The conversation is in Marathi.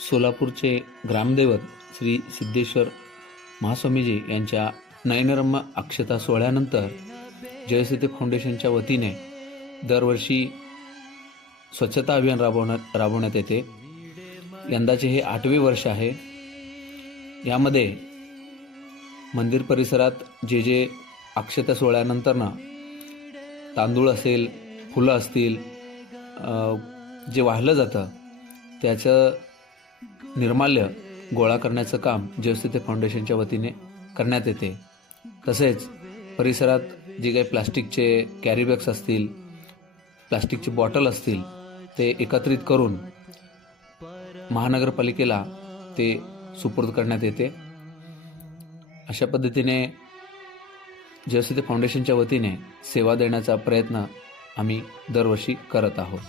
सोलापूरचे ग्रामदैवत श्री सिद्धेश्वर महास्वामीजी यांच्या नयनरम्य अक्षता सोहळ्यानंतर जयसिद्धी फाउंडेशनच्या वतीने दरवर्षी स्वच्छता अभियान राबवण्यात राबवण्यात येते. यंदाचे हे आठवे वर्ष आहे. यामध्ये मंदिर परिसरात जे जे अक्षता सोहळ्यानंतरनं तांदूळ असेल फुलं असतील जे वाहिलं जातं त्याचं निर्माल्य गोळा करण्याचं काम जयस्थिती फाउंडेशनच्या वतीने करण्यात येते. तसेच परिसरात जे काही प्लास्टिकचे कॅरीबॅग्स असतील प्लास्टिकची बॉटल असतील ते एकत्रित करून महानगरपालिकेला ते सुपूर्द करण्यात येते. अशा पद्धतीने जयस्थिती फाउंडेशनच्या वतीने सेवा देण्याचा प्रयत्न आम्ही दरवर्षी करत आहोत.